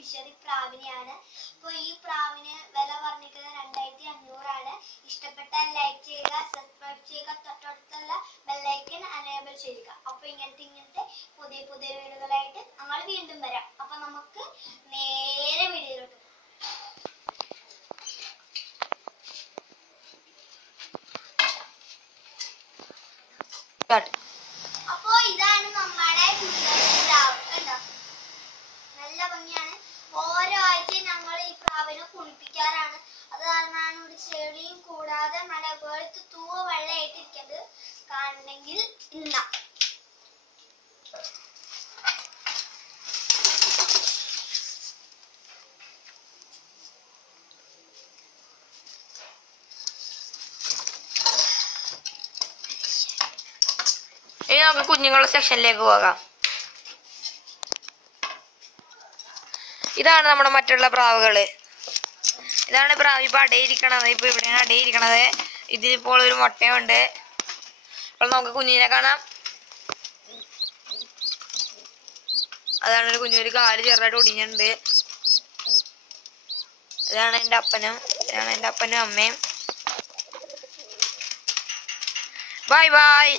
Fisher ഈ പ്രാവിനെയാണ്. അപ്പോൾ ഈ പ്രാവിന് വില പറഞ്ഞിരിക്കുന്നത് 2500 ഇഷ്ടപ്പെട്ടാൽ ലൈക്ക് ചെയ്യുക, സബ്സ്ക്രൈബ് ചെയ്യുക, തൊട്ടടുത്തുള്ള ബെല്ലൈക്കൺ അനേബിൾ ചെയ്യുക. അപ്പോൾ ഇങ്ങനത്തെ പുതിയ വീഡിയോകളായിട്ട് ഞങ്ങൾ വീണ്ടും വരാം. അപ്പൊ നമുക്ക് നേരെ വീഡിയോയിലോട്ട്. അപ്പോ ഇതാണ് നമ്മുടെ പ്രാവ്. കണ്ടോ, നല്ല ഭംഗിയാണ്. ഓരോ ആഴ്ചയും ഞങ്ങൾ ഈ പ്രാവിനെ കുളിപ്പിക്കാറാണ്. അത് കാരണമാണ് ഇവിടെ ചെടിയും കൂടാതെ നല്ല വെളുത്ത് തൂവ വെള്ളയായിട്ടിരിക്കുന്നത് കാണണമെങ്കിൽ ഇല്ല. ഇനി നമുക്ക് കുഞ്ഞുങ്ങളുടെ സെക്ഷനിലേക്ക് പോകാം. ഇതാണ് നമ്മുടെ മറ്റുള്ള പ്രാവുകള്. ഇതാണ് പ്രാവ് ഇപ്പൊ അടയിരിക്കണത്. ഇപ്പൊ ഇവിടെയാണ് അടയിരിക്കണത്. ഇതിലിപ്പോൾ ഒരു മുട്ടയുണ്ട്. അപ്പോൾ നമുക്ക് കുഞ്ഞിനെ കാണാം. അതാണ് ഒരു കുഞ്ഞൊരു കാല് ചെറുതായിട്ട് ഒടിഞ്ഞിട്ടുണ്ട്. ഇതാണ് എൻ്റെ അപ്പനും അമ്മയും. Bye bye.